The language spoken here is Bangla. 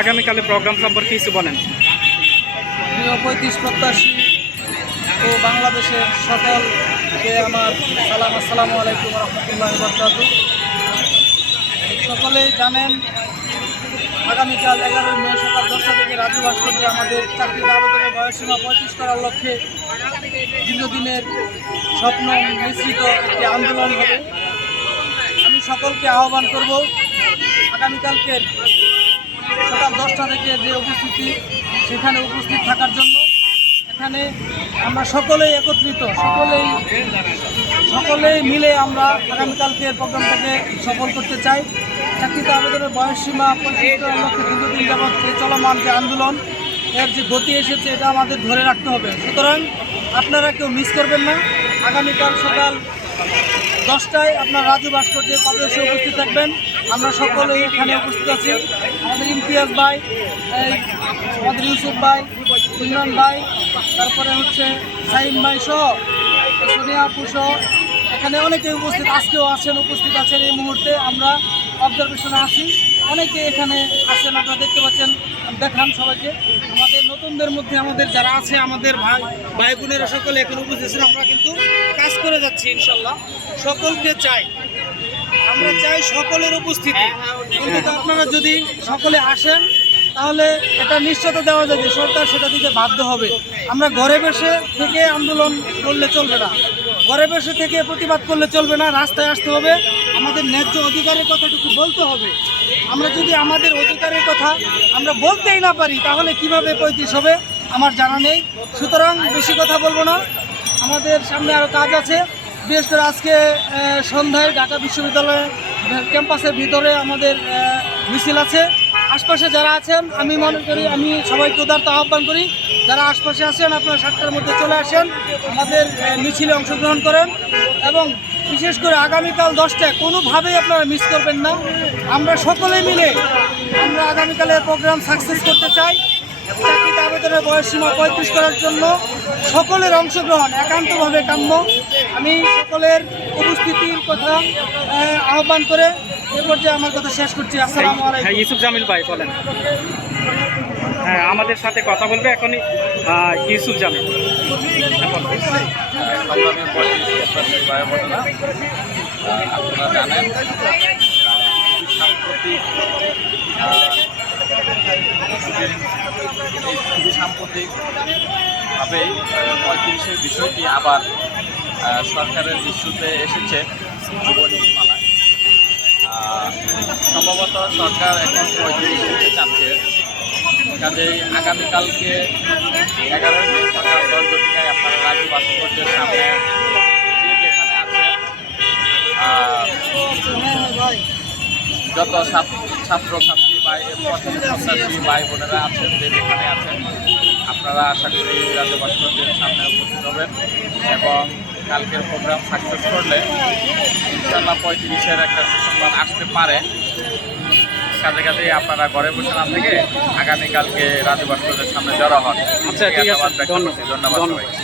আগামীকালে প্রোগ্রাম সম্পর্কে কিছু বলেন। পঁয়ত্রিশ প্রত্যাশী ও বাংলাদেশের সকলকে আমার সালাম, আসসালামু আলাইকুম রহমতুল্লাহ বরকাত সকলেই জানেন, আগামীকাল এগারোই মে সকাল দশটা থেকে রাজু ভাস্কর্যে আমাদের চাকরির আবেদনের বয়সীমা পঁয়ত্রিশ করার লক্ষ্যে দীর্ঘদিনের স্বপ্ন মিশ্রিত একটি আন্দোলন হবে। আমি সকলকে আহ্বান করব, আগামীকালকের সকাল দশটা থেকে যে উপস্থিতি, সেখানে উপস্থিত থাকার জন্য এখানে আমরা সকলেই একত্রিত, সকলেই সকলেই মিলে আমরা আগামীকালকে প্রোগ্রামটাকে সফল করতে চাই। চাকরিতে আবেদনের বয়সসীমা করার লক্ষ্যে দীর্ঘদিন যাবৎ চলমান যে আন্দোলন, এর যে গতি এসেছে, এটা আমাদের ধরে রাখতে হবে। সুতরাং আপনারা কেউ মিস করবেন না। আগামীকাল সকাল দশটায় আপনার রাজু ভাস্কর্যের পাদর্শে উপস্থিত থাকবেন। আমরা সকলেই এখানে উপস্থিত আছি। আমাদের ইমতিয়াজ ভাই আমাদের ইউসুফ ভাই, ইমরান ভাই, তারপরে হচ্ছে সাইম ভাই সহ, সোনিয়া আপু সহ। এখানে অনেকে উপস্থিত, আজকেও আছেন উপস্থিত আছেন এই মুহূর্তে। আমরা অবজারভেশনে আসি অনেকে এখানে আসেন আপনারা দেখতে পাচ্ছেন দেখান সবাইকে। আমাদের নতুনদের মধ্যে আমাদের যারা আছে আমাদের ভাই ভাই বোনেরা সকলে এখন উপস্থিত আমরা কিন্তু কাজ করে যাচ্ছি ইনশাল্লাহ সকলকে চাই। আমরা চাই সকলের উপস্থিতি। কিন্তু আপনারা যদি সকলে আসেন তাহলে এটা নিশ্চয়তা দেওয়া যায় যে সরকার সেটা দিতে বাধ্য হবে। আমরা ঘরে বসে থেকে আন্দোলন করলে চলবে না। ঘরে বসে থেকে প্রতিবাদ করলে চলবে না, রাস্তায় আসতে হবে। আমাদের ন্যায্য অধিকারের কথাটুকু বলতে হবে। আমরা যদি আমাদের অধিকারের কথা আমরা বলতেই না পারি, তাহলে কীভাবে পঁয়ত্রিশ হবে? আমার জানা নেই। সুতরাং বেশি কথা বলব না। আমাদের সামনে আরও কাজ আছে। বিশেষ করে আজকে সন্ধ্যায় ঢাকা বিশ্ববিদ্যালয়ের ক্যাম্পাসের ভিতরে আমাদের মিছিল আছে। আশপাশে যারা আছেন, আমি মনে করি, আমি সবাইকে উদারত আহ্বান করি, যারা আশপাশে আছেন, আপনারা সাতটার মধ্যে চলে আসেন, আমাদের মিছিলে অংশগ্রহণ করেন এবং বিশেষ করে আগামীকাল দশটায় কোনোভাবেই আপনারা মিস করবেন না। আমরা সকলে মিলে আমরা আগামীকালের প্রোগ্রাম সাকসেস করতে চাই। চাকরিতে আবেদনের বয়স সীমা পঁয়ত্রিশ করার জন্য সকলের অংশগ্রহণ একান্তভাবে কাম্য। আমি সকলের উপস্থিতির কথা আহ্বান করে এ পর্যায়ে আমার কথা শেষ করছি। আসসালামু হ্যাঁ ইউসুফ জামিল ভাই বলেন। হ্যাঁ আমাদের সাথে কথা বলবে এখনই ইউসুফ জামিল। হ্যাঁ, বলো। সংগ্রামের পঁয়ত্রিশ প্রত্যাশী ভাই বোনেরা আহ, আপনারা জানেন খুবই সাম্প্রতিক আহ, কিছুদিন এই খুবই সাম্প্রতিকভাবেই পঁয়ত্রিশের বিষয়টি আবার সরকারের ইস্যুতে এসেছে। যুব সরকার এখন পঁয়ত্রিশ দিতে কাজেই আগামীকালকে এগারোই মে সকাল দশ আপনারা রাজু সামনে যত ছাত্র ছাত্রছাত্রী, ভাই প্রত্যাশী ভাই বোনেরা আছেন, যে যেখানে আছেন, আপনারা আশা করি রাজু ভাস্কর্যের সামনে উপস্থিত হবেন এবং কালকের প্রোগ্রাম সাকসেস করলে ইনশাল্লাহ পঁয়ত্রিশের একটা সুসংবাদ আসতে পারে। কাজে কাজে আপনারা ঘরে বসে না থেকে আগামীকালকে রাজু সামনে জড়ো হন। আচ্ছা ঠিক আছে। ধন্যবাদ ধন্যবাদ।